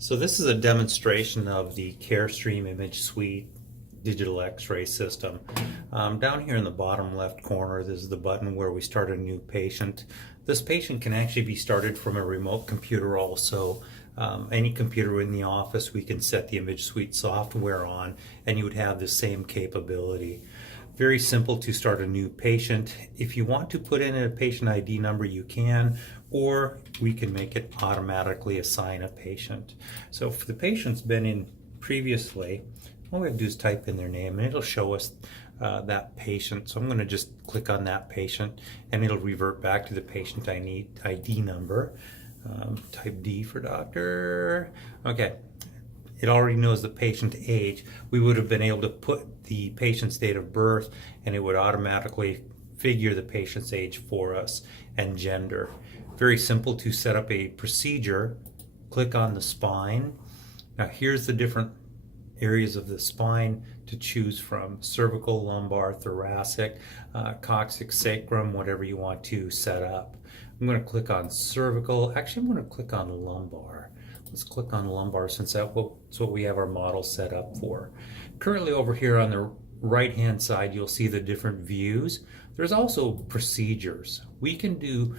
So this is a demonstration of the Carestream Image Suite digital x-ray system. Down here in the bottom left corner, this is the button where we start a new patient. This patient can actually be started from a remote computer also. Any computer in the office, we can set the Image Suite software on and you would have the same capability. Very simple to start a new patient. If you want to put in a patient ID number, you can, or we can make it automatically assign a patient. So if the patient's been in previously, all we have to do is type in their name and it'll show us that patient. So I'm going to just click on that patient and it'll revert back to the patient ID number. Type D for doctor. Okay. It already knows the patient age. We would have been able to put the patient's date of birth and it would automatically figure the patient's age for us and gender. Very simple to set up a procedure. Click on the spine. Now here's the different areas of the spine to choose from: cervical, lumbar, thoracic, coccyx, sacrum, whatever you want to set up. I'm going to click on cervical. Actually, I'm going to click on lumbar. Let's click on lumbar since that's what we have our model set up for. Currently over here on the right hand side, you'll see the different views. There's also procedures. We can do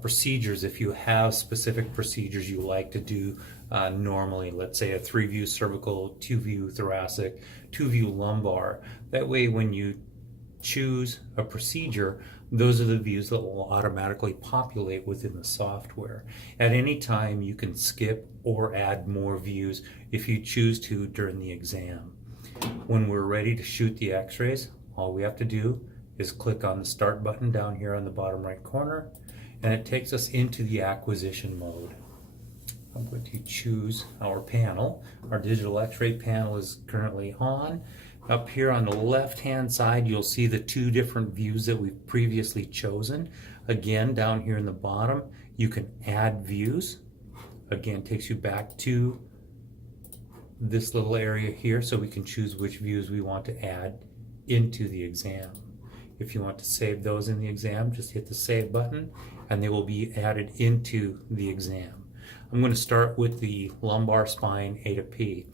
procedures if you have specific procedures you like to do normally. Let's say a 3-view cervical, 2-view thoracic, 2-view lumbar. That way when you choose a procedure, those are the views that will automatically populate within the software. At any time you can skip or add more views if you choose to during the exam. When we're ready to shoot the x-rays, all we have to do is click on the start button down here on the bottom right corner and it takes us into the acquisition mode. I'm going to choose our panel. Our digital x-ray panel is currently on. Up here on the left hand side you'll see the two different views that we've previously chosen. Again, down here in the bottom you can add views. Again, takes you back to this little area here so we can choose which views we want to add into the exam. If you want to save those in the exam, just hit the save button and they will be added into the exam. I'm going to start with the lumbar spine A to P.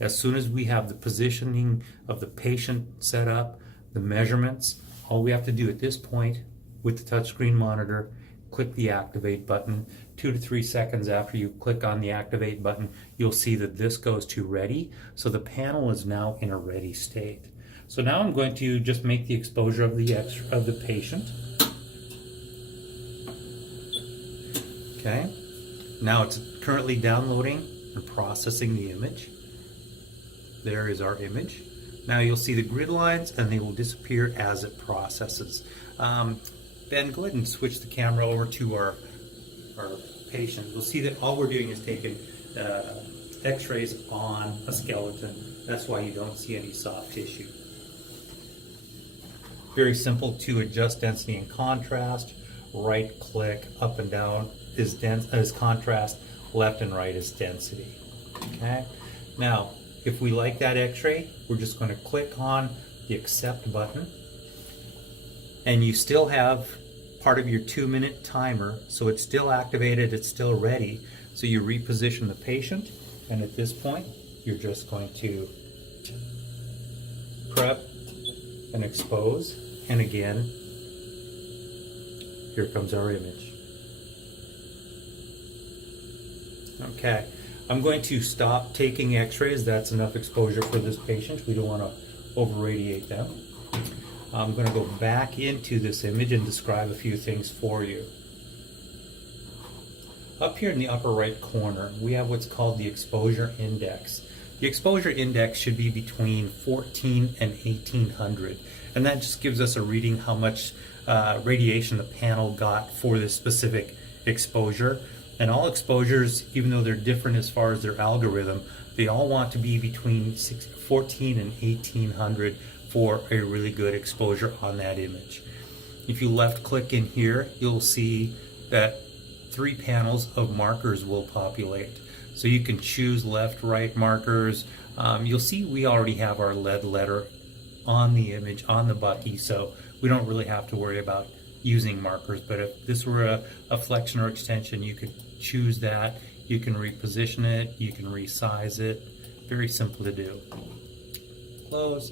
As soon as we have the positioning of the patient set up, the measurements, all we have to do at this point with the touchscreen monitor, click the activate button. 2 to 3 seconds after you click on the activate button, you'll see that this goes to ready. So the panel is now in a ready state. So now I'm going to just make the exposure of the patient. Okay. Now it's currently downloading and processing the image. There is our image. Now you'll see the grid lines and they will disappear as it processes. Ben, go ahead and switch the camera over to our patient. You'll see that all we're doing is taking x-rays on a skeleton. That's why you don't see any soft tissue. Very simple to adjust density and contrast. Right click, up and down is contrast, left and right is density. Okay. Now, if we like that x-ray, we're just going to click on the accept button and you still have part of your 2-minute timer, so it's still activated, it's still ready. So you reposition the patient and at this point you're just going to prep and expose, and again here comes our image. Okay, I'm going to stop taking x-rays. That's enough exposure for this patient. We don't want to over-radiate them. I'm going to go back into this image and describe a few things for you. Up here in the upper right corner, we have what's called the exposure index. The exposure index should be between 14 and 1800, and that just gives us a reading how much radiation the panel got for this specific exposure. And all exposures, even though they're different as far as their algorithm, they all want to be between 14 and 1800 for a really good exposure on that image. If you left click in here, you'll see that 3 panels of markers will populate. So you can choose left, right markers. You'll see we already have our lead letter on the image, on the Bucky, so we don't really have to worry about using markers. But if this were a flexion or extension, you could choose that You can reposition it, you can resize it. Very simple to do. Close.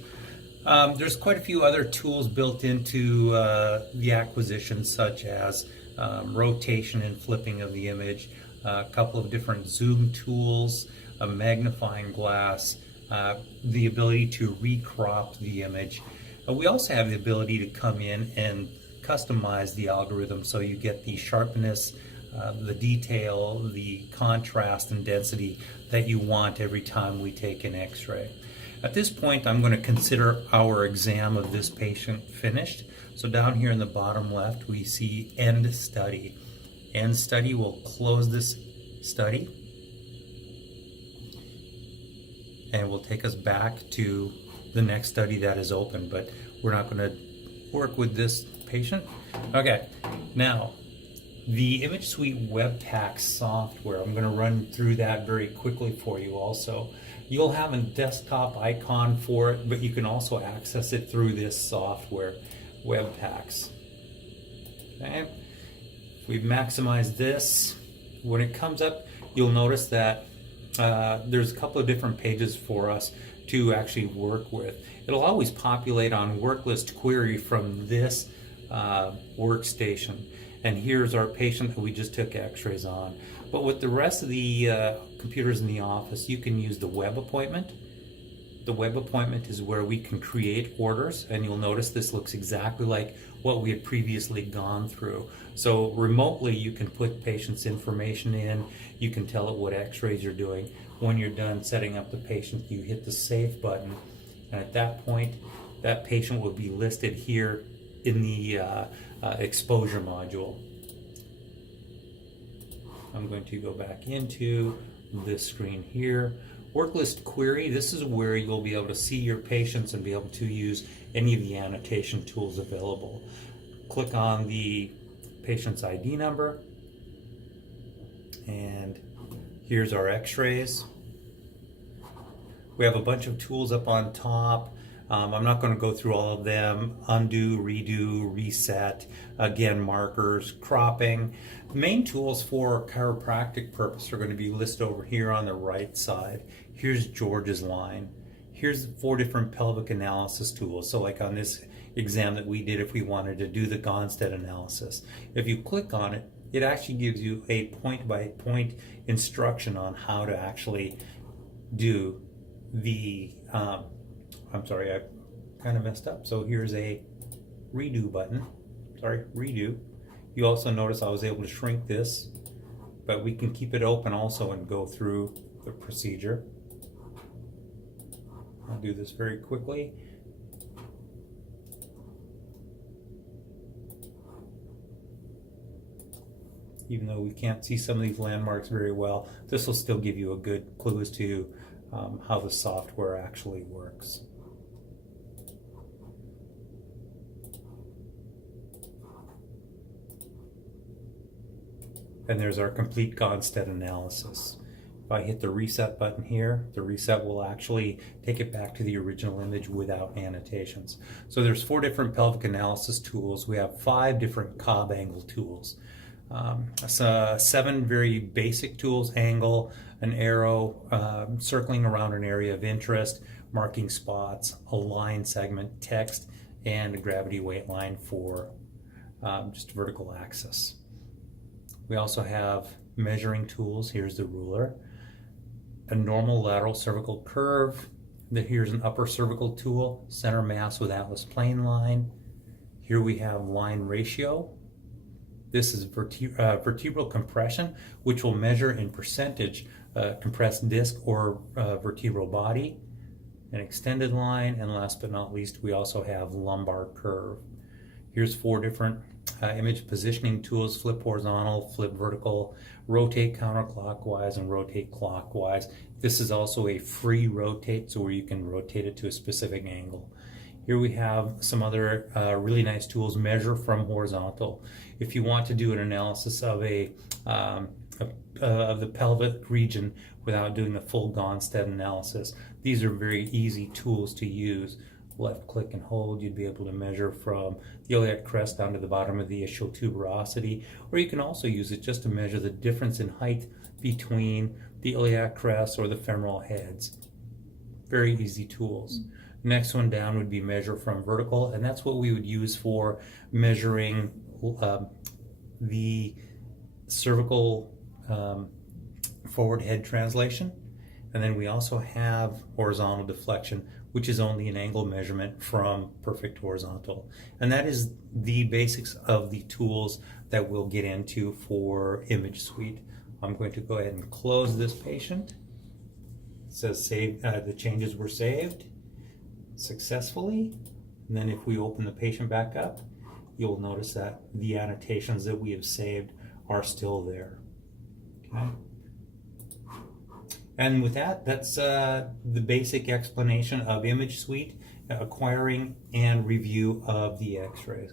There's quite a few other tools built into the acquisition, such as rotation and flipping of the image, a couple of different zoom tools, a magnifying glass, the ability to recrop the image. We also have the ability to come in and customize the algorithm so you get the sharpness, the detail, the contrast and density that you want every time we take an x-ray. At this point, I'm going to consider our exam of this patient finished. So down here in the bottom left, we see End Study. End Study will close this study and will take us back to the next study that is open, but we're not going to work with this patient. Okay, now the ImageSuite WebPACS software, I'm going to run through that very quickly for you also. You'll have a desktop icon for it, but you can also access it through this software, WebPACS. Okay. If we maximize this, when it comes up, you'll notice that there's a couple of different pages for us to actually work with. It'll always populate on work list query from this workstation. And here's our patient that we just took x-rays on. But with the rest of the computers in the office, you can use the web appointment. The web appointment is where we can create orders, and you'll notice this looks exactly like what we had previously gone through. So remotely you can put patient's information in, you can tell it what x-rays you're doing. When you're done setting up the patient, you hit the save button, and at that point that patient will be listed here in the exposure module. I'm going to go back into this screen here. Work list query, this is where you'll be able to see your patients and be able to use any of the annotation tools available. Click on the patient's ID number, and here's our x-rays. We have a bunch of tools up on top. I'm not going to go through all of them. Undo, redo, reset, again, markers, cropping. The main tools for chiropractic purpose are going to be listed over here on the right side. Here's George's line. Here's the 4 different pelvic analysis tools. So like on this exam that we did, if we wanted to do the Gonstead analysis, if you click on it, it actually gives you a point-by-point instruction on how to actually do the I'm sorry, I kind of messed up. So here's a redo button. Sorry, redo. You also notice I was able to shrink this, but we can keep it open also and go through the procedure. I'll do this very quickly. Even though we can't see some of these landmarks very well, this will still give you a good clue as to how the software actually works. And there's our complete Gonstead analysis. If I hit the reset button here, the reset will actually take it back to the original image without annotations. So there's 4 different pelvic analysis tools. We have 5 different Cobb angle tools. 7 very basic tools: angle, an arrow, circling around an area of interest, marking spots, a line segment, text, and a gravity weight line for just vertical axis. We also have measuring tools. Here's the ruler, a normal lateral cervical curve. Here's an upper cervical tool, center mass with atlas plane line. Here we have line ratio. This is vertebral compression, which will measure in percentage compressed disc or vertebral body, an extended line, and last but not least, we also have lumbar curve. Here's 4 different image positioning tools: flip horizontal, flip vertical, rotate counterclockwise, and rotate clockwise. This is also a free rotate, so where you can rotate it to a specific angle. Here we have some other really nice tools: measure from horizontal. If you want to do an analysis of of the pelvic region without doing the full Gonstead analysis, these are very easy tools to use. Left click and hold, you'd be able to measure from the iliac crest down to the bottom of the ischial tuberosity, or you can also use it just to measure the difference in height between the iliac crest or the femoral heads. Very easy tools. Next one down would be measure from vertical, and that's what we would use for measuring the cervical forward head translation. And then we also have horizontal deflection, which is only an angle measurement from perfect horizontal. And that is the basics of the tools that we'll get into for ImageSuite. I'm going to go ahead and close this patient. It says save, the changes were saved successfully. And then if we open the patient back up, you'll notice that the annotations that we have saved are still there. Okay. And with that, that's the basic explanation of ImageSuite, acquiring and review of the X-rays.